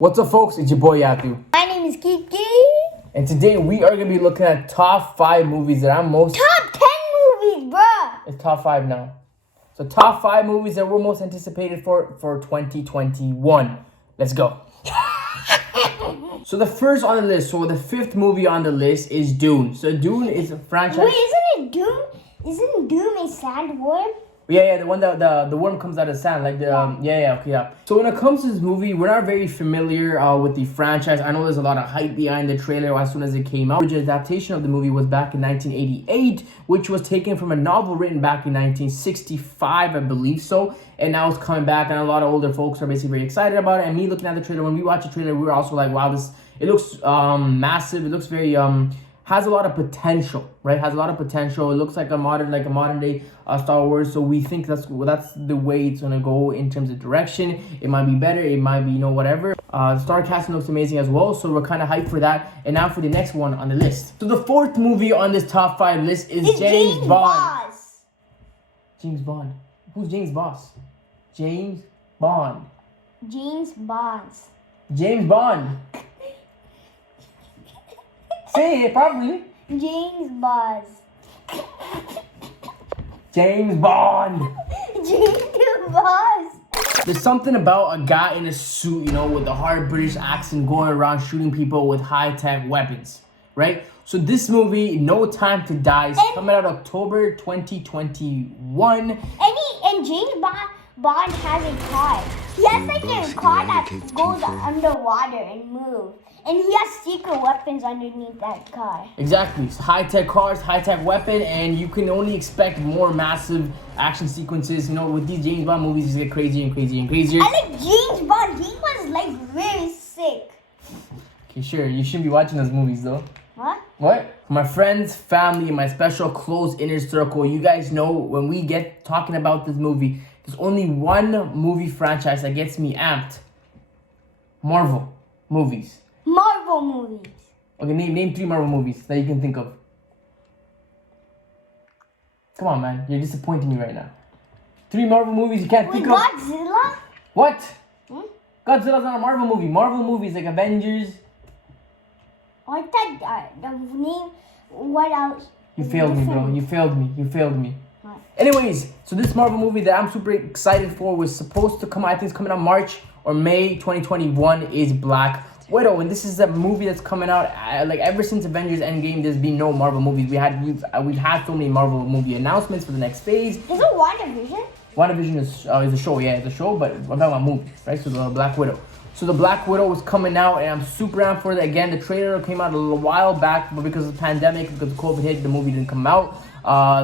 What's up, folks? It's your boy Yatu. My name is Kiki. And today we are going to be looking at top 5 movies that I'm most... Top 10 movies, bruh. It's top 5 now. So top 5 movies that we're most anticipated for 2021. Let's go. So the first on the list, so the 5th movie on the list is Dune. So Dune is a franchise... Wait, isn't it Doom? Isn't Doom a sandworm? Yeah, the one that the worm comes out of sand, like the okay. So when it comes to this movie, we're not very familiar with the franchise. I know there's a lot of hype behind the trailer as soon as it came out. The original adaptation of the movie was back in 1988, which was taken from a novel written back in 1965, I believe so. And now it's coming back, and a lot of older folks are basically very excited about it. And me looking at the trailer, when we watched the trailer, we were also like, wow, it looks massive. It looks very has a lot of potential, right? Has a lot of potential. It looks like a modern day Star Wars. So we think that's the way it's gonna go in terms of direction. It might be better. It might be whatever. The star casting looks amazing as well. So we're kind of hyped for that. And now for the next one on the list. So the 4th movie on this top 5 list is James Bond. James Bond. Who's James Boss? James Bond. James Bonds. James Bond. Say it properly. James Bonds. James Bond. James Bonds. There's something about a guy in a suit, with a hard British accent going around shooting people with high-tech weapons, right? So this movie, No Time to Die, is coming out October 2021. And James Bond has a car. He has like a car that goes underwater and moves. And he has secret weapons underneath that car. Exactly. It's high-tech cars, high-tech weapon, and you can only expect more massive action sequences. With these James Bond movies, just get crazier and crazier and crazier. I like James Bond. He was like very sick. Okay, sure. You shouldn't be watching those movies, though. What? My friends, family, my special close inner circle, you guys know when we get talking about this movie, there's only one movie franchise that gets me amped. Marvel movies. Marvel movies. Okay, name 3 Marvel movies that you can think of. Come on, man. You're disappointing me right now. 3 Marvel movies you can't think of. Godzilla? What? Godzilla's not a Marvel movie. Marvel movies like Avengers. I thought the name. What else? You failed me, bro. You failed me. Anyways, so this Marvel movie that I'm super excited for was supposed to come out, I think it's coming out March or May 2021, is Black Widow. And this is a movie that's coming out, like ever since Avengers Endgame, there's been no Marvel movies. We've had so many Marvel movie announcements for the next phase. Is it WandaVision? WandaVision is a show, yeah, it's a show, but I'm talking about movies, right? So the Black Widow. So the Black Widow is coming out, and I'm super amped for it. Again, the trailer came out a little while back, but because of the pandemic, because COVID hit, the movie didn't come out.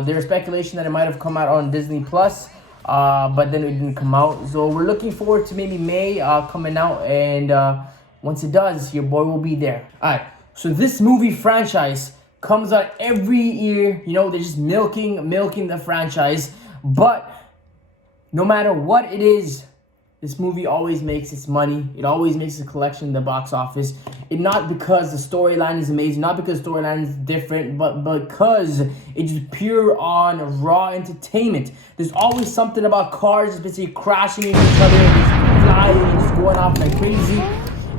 There's speculation that it might have come out on Disney Plus, but then it didn't come out. So we're looking forward to maybe May coming out, and once it does, your boy will be there. All right. So this movie franchise comes out every year. They're just milking the franchise, but no matter what it is, this movie always makes its money. It always makes a collection in the box office. And not because the storyline is amazing, not because the storyline is different, but because it's just pure on raw entertainment. There's always something about cars just basically crashing into each other and just flying and just going off like crazy.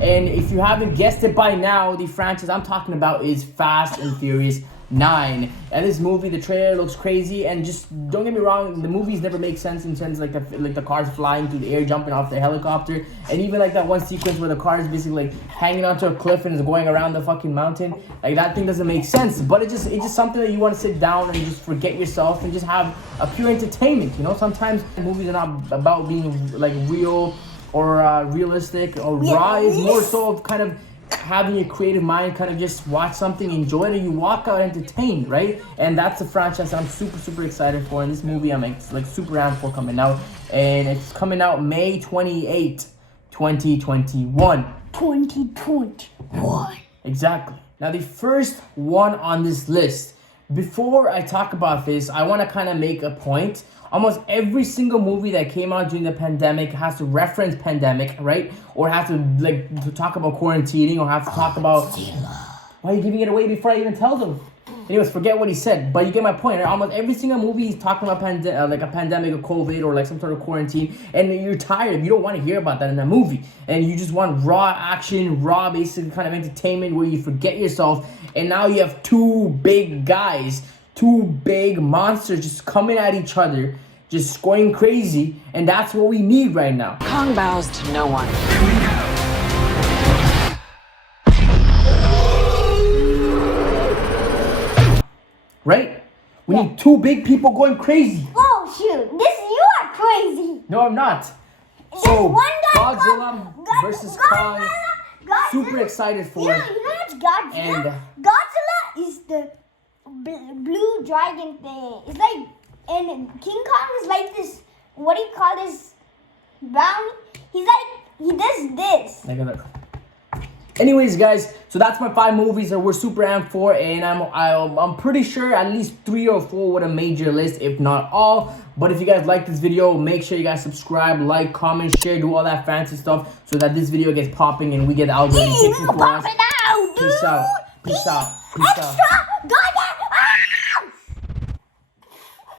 And if you haven't guessed it by now, the franchise I'm talking about is Fast and Furious 9. And this movie, the trailer looks crazy, and just don't get me wrong, the movies never make sense in terms of like the cars flying through the air, jumping off the helicopter, and even like that one sequence where the car is basically like hanging onto a cliff and is going around the fucking mountain. Like that thing doesn't make sense, but it's just something that you want to sit down and just forget yourself and just have a pure entertainment. Sometimes movies are not about being like real or realistic or raw. It's more so of kind of having your creative mind kind of just watch something, enjoy it, and you walk out entertained, right? And that's a franchise that I'm super excited for. And this movie I'm like super amped for coming out, and it's coming out May 28, 2021. 2021. Exactly. Now the first one on this list. Before I talk about this, I want to kind of make a point. Almost every single movie that came out during the pandemic has to reference pandemic, right? Or has to talk about quarantining, or have to talk about... Why are you giving it away before I even tell them? Anyways, forget what he said, but you get my point. Right? Almost every single movie he's talking about like a pandemic of COVID or like some sort of quarantine, and you're tired. You don't want to hear about that in a movie, and you just want raw action, raw basically kind of entertainment where you forget yourself. And now you have two big guys, two big monsters just coming at each other, just going crazy, and that's what we need right now. Kong bows to no one. Right? We need two big people going crazy. Oh shoot! You are crazy. No, I'm not. There's So one guy Godzilla versus Kong. Godzilla. Super excited for You it. know what's Godzilla? And- Godzilla is the blue dragon thing. It's like, and King Kong is like this. What do you call this? Brown. He's like, he does this. Look at that. Anyways, guys, so that's my 5 movies that we're super amped for, and I'm pretty sure at least 3 or 4 would have made your list, if not all. But if you guys like this video, make sure you guys subscribe, like, comment, share, do all that fancy stuff so that this video gets popping and we get the algorithm kicking for us. Pop it out, dude. Peace out. Peace out. Peace out. Extra. God,